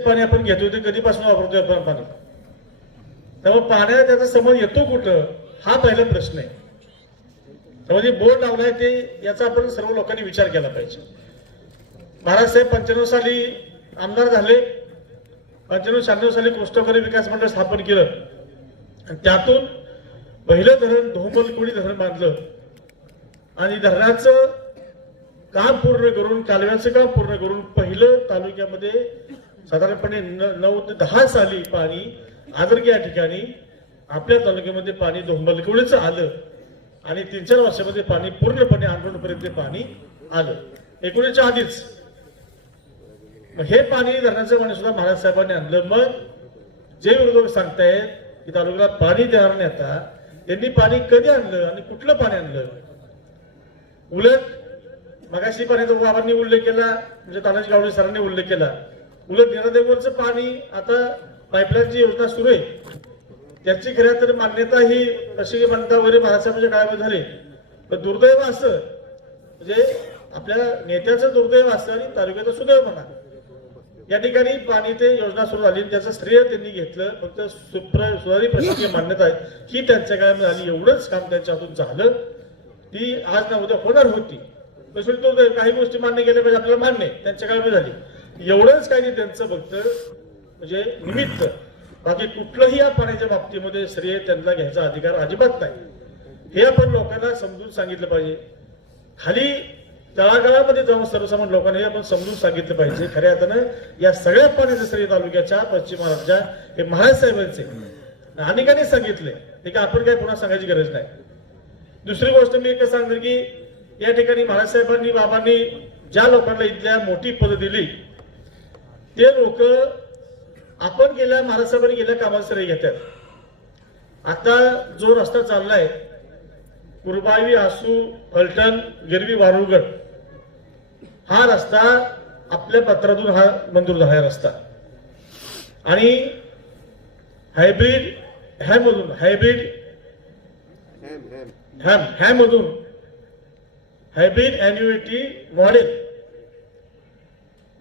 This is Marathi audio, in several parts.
पाणी आपण घेतोय ते कधीपासून वापरतोय आपण पाणी, त्यामुळे पाण्याला त्याचा संबंध येतो कुठं हा पहिला प्रश्न आहे. त्यामध्ये बोर्ड लावलाय ते याचा आपण सर्व लोकांनी विचार केला पाहिजे. महाराज साहेब 95 साली आमदार झाले, 95-96 साली कृष्णकरी विकास मंडळ स्थापन केलं आणि त्यातून पहिलं धरण धोंबलकोडी धरण बांधलं आणि धरणाचं काम पूर्ण करून कालव्याचं काम पूर्ण करून पहिलं तालुक्यामध्ये साधारणपणे 9 ते 10 साली पाणी आदरगी या ठिकाणी आपल्या तालुक्यामध्ये पाणी धोंबलकोडीचं आलं आणि 3-4 वर्षामध्ये पाणी पूर्णपणे आंदोलनपर्यंत पाणी आलं 19च्या आधीच. हे पाणी धरणाचं पाणी सुद्धा महाराज साहेबांनी आणलं. मग जे विरोधक सांगतायत की तालुक्याला पाणी देणार नाही आता, त्यांनी पाणी कधी आणलं आणि कुठलं पाणी आणलं? उलट मगाशी पाण्याचा बाबांनी उल्लेख केला, म्हणजे तानाजी गावडे सरांनी उल्लेख केला, उलट निरादेवरचं पाणी आता पाईपलाईनची योजना सुरू आहे, त्याची खऱ्या तर मान्यता ही तशी मान्यता वगैरे महाराज साहेबांच्या काळामध्ये झाली. पण दुर्दैव असं म्हणजे आपल्या नेत्याचं दुर्दैव असं आणि तालुक्याचं सुदैव म्हणा, या ठिकाणी पाणी ते योजना सुरू झाली, त्याचं श्रेय त्यांनी घेतलं. फक्त सुधारित प्रशासकीय मान्यता आहे ही त्यांच्या काळामध्ये झाली, एवढंच काम त्यांच्या हातून झालं. ती आज ना उद्या होणार होती, काही गोष्टी मान्य केल्या पाहिजे आपल्याला मान्य त्यांच्या काळामध्ये झाली, एवढंच काही त्यांचं फक्त म्हणजे निमित्त. बाकी कुठलंही या पाण्याच्या बाबतीमध्ये श्रेय त्यांना घ्यायचा अधिकार अजिबात नाही. हे आपण लोकांना समजून सांगितलं पाहिजे. खाली तळागाळामध्ये जाऊन सर्वसामान्य लोकांना हे आपण समजून सांगितलं पाहिजे. खऱ्या अर्थानं या सगळ्या पाण्याचं श्रेय तालुक्याच्या पश्चिम महाराष्ट्राच्या हे महाराज साहेबांचे अनेकांनी सांगितले, ते काय आपण काय पुन्हा सांगायची गरज नाही. दुसरी गोष्ट मी एक सांगतो की या ठिकाणी महाराज साहेबांनी बाबांनी ज्या लोकांना इथल्या मोठी पद दिली ते लोक आपण गेल्या महाराज साहेबांनी गेल्या कामाला श्रेय घेतात. आता जो रस्ता चाललाय कुरबावी आसू फलटण गिरवी वारुगड, हा रस्ता आपल्या पत्रातून हा मंजूर झाला आहे रस्ता. आणि हायब्रिड हॅममधून हायब्रिड अॅन्युइटी मॉडेल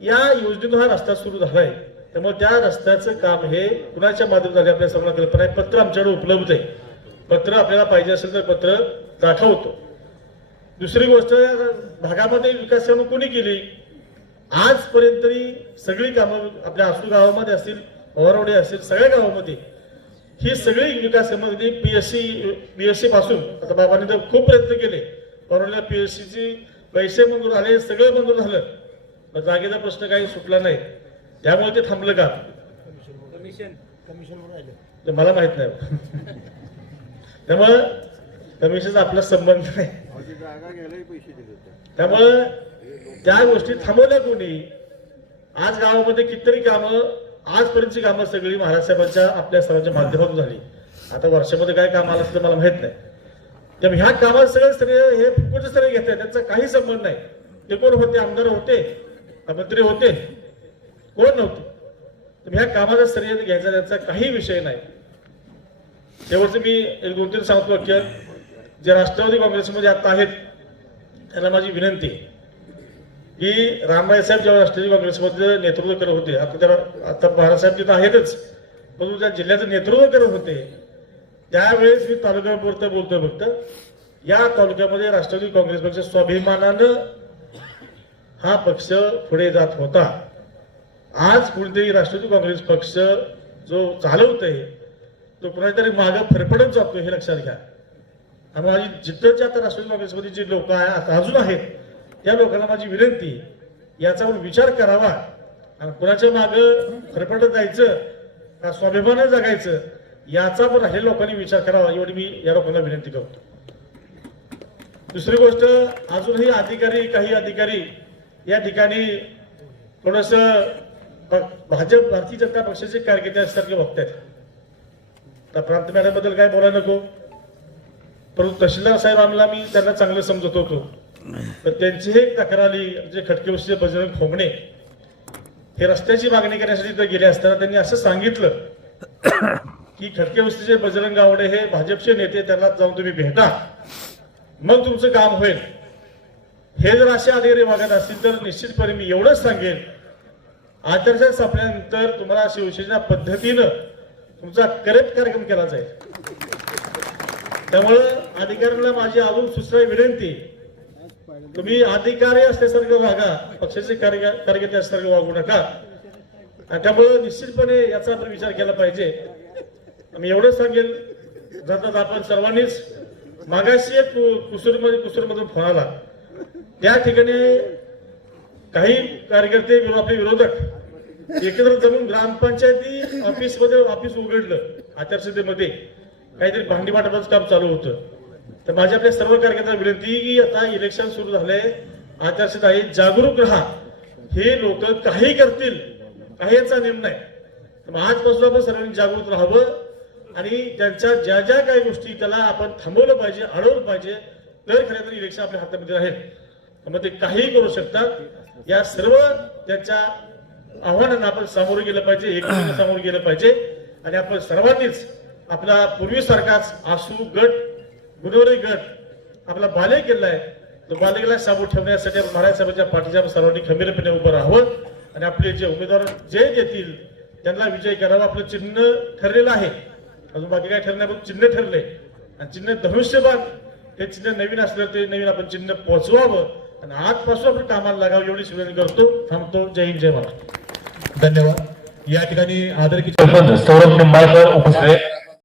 या योजनेतून हा रस्ता सुरू झाला आहे. त्यामुळे त्या रस्त्याचं काम हे कुणाच्या माध्यमातून झाले आपल्या सर्वांना कल्पना आहे. पत्र आमच्याकडे उपलब्ध आहे, पत्र आपल्याला पाहिजे असेल तर पत्र दाखवतो. दुसरी गोष्ट, भागामध्ये विकास कामं कोणी केली आजपर्यंत तरी सगळी कामं आपल्या आसू गावामध्ये असतील, पवारवाडी असतील, सगळ्या गावामध्ये ही सगळी विकास कामं बीएससी पासून आता बाबांनी तर खूप प्रयत्न केले, पवारवाडीला पीएससीचे पैसे मंजूर झाले, सगळं मंजूर झालं, पण जागेचा प्रश्न काही सुटला नाही. त्यामुळे ते थांबलं का कमिशन मला माहित नाही. त्यामुळं कमिशनचा आपला संबंध नाही. त्यामुळं त्या गोष्टी थांबवल्या कोणी? आज गावामध्ये कितीतरी कामं आजपर्यंतची कामं सगळी महाराज साहेबांच्या आपल्या सर्वांच्या माध्यमातून झाली. आता वर्षामध्ये काय काम आलं असतं मला माहित नाही. त्यामुळे ह्या कामात सगळं श्रेय हे फुकटचं श्रेय घेतात, त्यांचा काही संबंध नाही. ते कोण होते? आमदार होते, मंत्री होते, कोण नव्हते. ह्या कामाचा श्रेय घ्यायचा त्यांचा काही विषय नाही. शेवटचं मी एक 2-3 सांगतो वाक्य. जे राष्ट्रवादी काँग्रेसमध्ये आता आहेत त्यांना माझी विनंती आहे की रामराय साहेब जेव्हा राष्ट्रवादी काँग्रेसमध्ये नेतृत्व करत होते, आता महाराजसाहेब तिथं आहेतच, परंतु त्या जिल्ह्याचं नेतृत्व करत होते त्यावेळेस मी तालुक्यापुरतं बोलतोय. फक्त या तालुक्यामध्ये राष्ट्रवादी काँग्रेस पक्ष स्वाभिमानानं हा पक्ष पुढे जात होता. आज कुठेतरी राष्ट्रवादी काँग्रेस पक्ष जो चालवतोय तो कुणातरी मागं फरफडत जातो, हे लक्षात घ्या. आणि माझी जिथंच्या आता राष्ट्रवादी काँग्रेसमध्ये जे लोक अजून आहेत त्या लोकांना माझी विनंती, याच्यावर विचार करावा आणि कुणाच्या मागं फरफडत जायचं का स्वाभिमानानं जगायचं याचा पण हे लोकांनी विचार करावा, एवढी मी या लोकांना विनंती करतो. दुसरी गोष्ट, अजूनही काही अधिकारी या ठिकाणी थोडस भाजप भारतीय जनता पक्षाचे कारकिर्दी असल्यासारखे बघतात. तर प्रांत मॅडमबद्दल काय बोलायला नको, परंतु तहसीलदार साहेब आम्हाला मी त्यांना चांगलं समजत होतो. तर त्यांची एक तक्रारी म्हणजे खटके वस्तीचे बजरंग खोमणे हे रस्त्याची मागणी करण्यासाठी इथं गेले असताना त्यांनी असं सांगितलं की खटके वस्तीचे बजरंग गावडे हे भाजपचे नेते, त्यांना जाऊन तुम्ही भेटा, मग तुमचं काम होईल. हे जर असे अधिकारी वागत असतील तर निश्चितपणे मी एवढंच सांगेन आचारसंहिता संपल्यानंतर तुम्हाला शिवसेना पद्धतीनं तुमचा करेक्ट कार्यक्रम केला जाईल. त्यामुळं अधिकाऱ्यांना माझी अजून सुसरा विनंती, तुम्ही अधिकारी असल्यासारखं वागा, पक्षाचे कार्यकर्ते असल्यासारखं वागू नका. आणि त्यामुळे निश्चितपणे याचा आपण विचार केला पाहिजे. मी एवढं सांगेल, जातात आपण सर्वांनीच, मागाशी एक कुसूरमधून फोन आला, त्या ठिकाणी काही कार्यकर्ते आपले विरोधक एकत्र जमून ग्रामपंचायती ऑफिस उघडलं. आचारसंहितेमध्ये काहीतरी भांडी वाटपाचं काम चालू होतं. तर माझ्या आपल्या सर्व कार्यकर्त्यांना विनंती की आता इलेक्शन सुरू झालंय, आचारसंहिता आहे, जागरूक राहा. हे लोक काही करतील, काही याचा नेम नाही. तर आजपासून आपण सर्वांनी जागृत राहावं आणि त्यांच्या ज्या ज्या काही गोष्टी त्याला आपण थांबवलं पाहिजे, अडवलं पाहिजे, तर खरं तर इलेक्शन आपल्या हातामध्ये राहील. मग ते काही करू शकतात. या सर्व त्यांच्या आव्हानांना आपण सामोरं गेलं पाहिजे, एकमेकांना सामोरं गेलं पाहिजे. आणि आपण सर्वांनीच आपला पूर्वीसारखाच आसू गट, गुणवरी गट आपला बाले केला आहे, तो बालेकिल्ला साबूत ठेवण्यासाठी महाराज साहेबांच्या पाठीच्या सर्वांनी खंबीरपणे उभं राहावं आणि आपले जे उमेदवार जे देतील त्यांना विजय करावा. आपलं चिन्ह ठरलेलं आहे, अजून बाकी काय ठरलं, पण चिन्ह ठरलंय. आणि चिन्ह धनुष्यबाण हे चिन्ह नवीन असलं ते नवीन आपण चिन्ह पोहोचवावं आणि आजपासून आपण कामाला लागावं एवढी विनंती करतो. थांबतो. जय हिंद, जय महाराष्ट्र. धन्यवाद. या ठिकाणी आदरणीय सौरभ निंबाळकर उपस्थित आहेत.